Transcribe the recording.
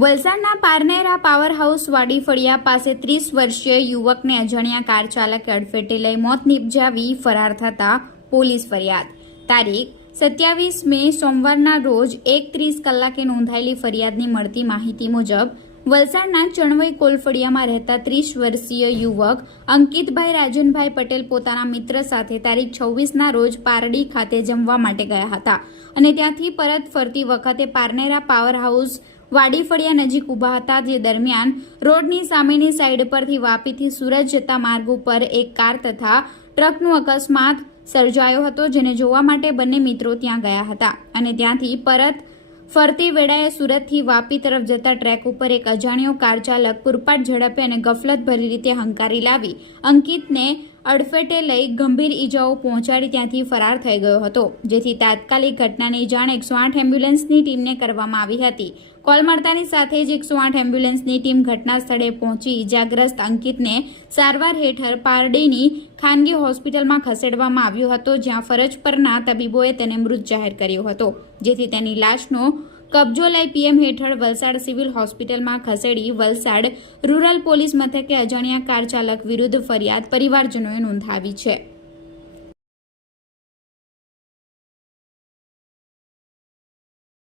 વલસાડના Parnera power house વાડી ફળિયા પાસે 30 વર્ષીય યુવકને અજાણ્યા કાર ચાલકે અડફેટે લઈ મોત નિપજાવી ફરાર થતા પોલીસ ફરિયાદ. તારીખ 27 મે સોમવારના રોજ 1:30 કલાકે નોંધાયેલી ફરિયાદની મળતી માહિતી મુજબ વલસાડના ચણવઈ કોલફળિયામાં રહેતા 30 વર્ષીય યુવક અંકિતભાઈ રાજનભાઈ પટેલ પોતાના મિત્ર સાથે તારીખ 26ના રોજ પારડી ખાતે જમવા માટે ગયા હતા અને ત્યાંથી પરત ફરતી વખતે પારનેરા પાવર હાઉસ વાડી ફળિયા નજીક ઊભા હતા. જે દરમિયાન રોડની સામેની સાઈડ પરથી વાપીથી સુરત જતા માર્ગ ઉપર એક કાર તથા ટ્રકનું અકસ્માત સર્જાયો હતો, જેને જોવા માટે બંને મિત્રો ત્યાં ગયા હતા અને ત્યાંથી પરત ફરતી વેળાએ સુરતથી વાપી તરફ જતા ટ્રેક ઉપર એક અજાણ્યો કાર ચાલક પૂરપાટ ઝડપે અને ગફલતભરી રીતે હંકારી લાવી અંકિતને અડફેટે લઈ ગંભીર ઈજાઓ પહોંચાડી ત્યાંથી ફરાર થઈ ગયો હતો, જેથી તાત્કાલિક ઘટનાની જાણ 108 એમ્બ્યુલન્સની ટીમને કરવામાં આવી હતી. કોલ મળતાની સાથે જ 108 એમ્બ્યુલન્સની ટીમ ઘટના સ્થળે પહોંચી ઈજાગ્રસ્ત અંકિતને સારવાર હેઠળ પારડીની ખાનગી હોસ્પિટલમાં ખસેડવામાં આવ્યો હતો, જ્યાં ફરજ પરના તબીબોએ તેને મૃત જાહેર કર્યો હતો, જેથી તેની લાશનો કબજો લઈ પીએમ હેઠળ વલસાડ સિવિલ હોસ્પિટલમાં ખસેડી વલસાડ રૂરલ પોલીસ મથકે અજાણ્યા કાર ચાલક વિરુદ્ધ ફરિયાદ પરિવારજનોએ નોંધાવી છે.